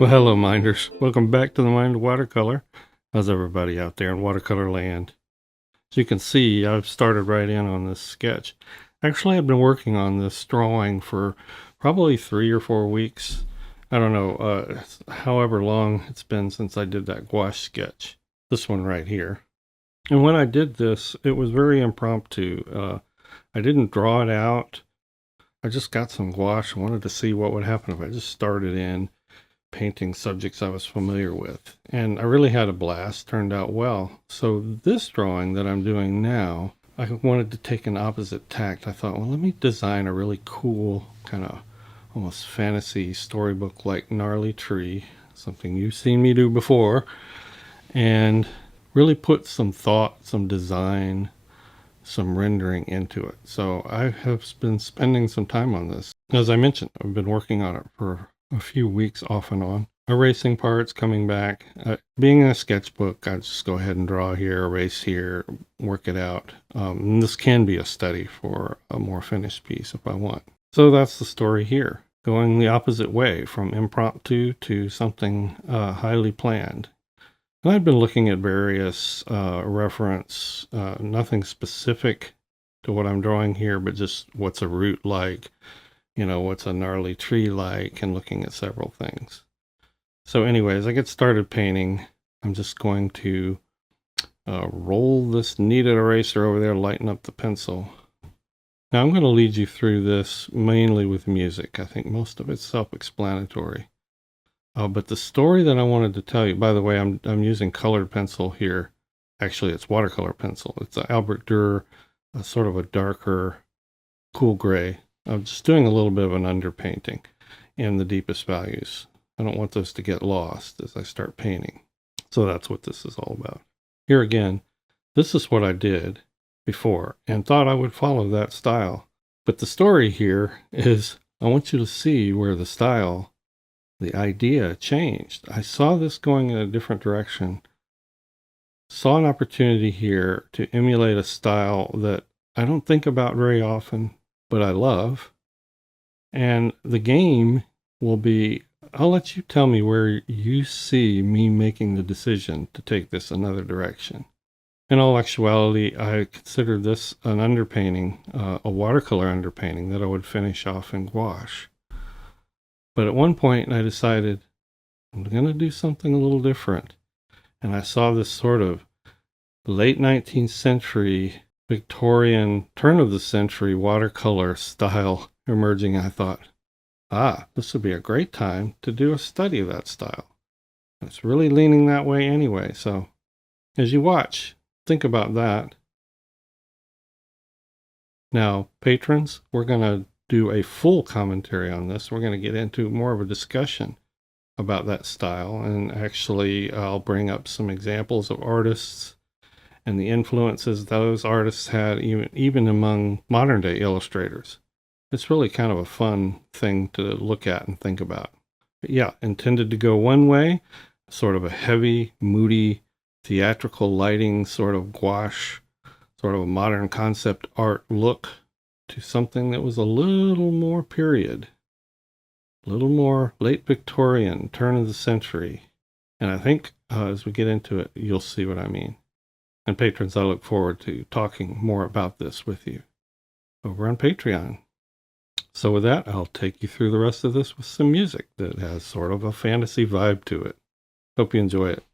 Well, hello, minders. Welcome back to the Mind of Watercolor. How's everybody out there in watercolor land? As you can see, I've started right in on this sketch. Actually, I've been working on this drawing for probably 3 or 4 weeks. I don't know, however long it's been since I did that gouache sketch. This one right here. And when I did this, it was very impromptu. I didn't draw it out. I just got some gouache. I wanted to see what would happen if I just started in painting subjects I was familiar with. And I really had a blast, turned out well. So this drawing that I'm doing now, I wanted to take an opposite tact. I thought, well, let me design a really cool kind of almost fantasy storybook-like gnarly tree, something you've seen me do before, and really put some thought, some design, some rendering into it. So I have been spending some time on this. As I mentioned, I've been working on it for a few weeks off and on, erasing parts, coming back. Being in a sketchbook, I just go ahead and draw here, erase here, work it out. And this can be a study for a more finished piece if I want. So that's the story here, going the opposite way from impromptu to something highly planned. And I've been looking at various reference, nothing specific to what I'm drawing here, but just what's a root like, you know, what's a gnarly tree like, and looking at several things. So anyways, I get started painting. I'm just going to roll this kneaded eraser over there, lighten up the pencil. Now I'm going to lead you through this mainly with music. I think most of it's self-explanatory. But the story that I wanted to tell you, by the way, I'm using colored pencil here. Actually, it's watercolor pencil. It's an Albrecht Dürer, sort of a darker, cool gray. I'm just doing a little bit of an underpainting in the deepest values. I don't want those to get lost as I start painting. So that's what this is all about. Here again, this is what I did before and thought I would follow that style. But the story here is I want you to see where the style, the idea changed. I saw this going in a different direction. Saw an opportunity here to emulate a style that I don't think about very often, but I love. And the game will be, I'll let you tell me where you see me making the decision to take this another direction. In all actuality, I consider this an underpainting, a watercolor underpainting that I would finish off in gouache. But at one point I decided I'm going to do something a little different. And I saw this sort of late 19th century Victorian, turn of the century watercolor style emerging. I thought, this would be a great time to do a study of that style. It's really leaning that way anyway. So as you watch, think about that. Now, patrons, we're going to do a full commentary on this. We're going to get into more of a discussion about that style. And actually, I'll bring up some examples of artists and the influences those artists had even among modern day illustrators. It's really kind of a fun thing to look at and think about. But yeah, intended to go one way, sort of a heavy, moody, theatrical lighting, sort of gouache, sort of a modern concept art look, to something that was a little more period, a little more late Victorian, turn of the century. And I think as we get into it, you'll see what I mean. And patrons, I look forward to talking more about this with you over on Patreon. So with that, I'll take you through the rest of this with some music that has sort of a fantasy vibe to it. Hope you enjoy it.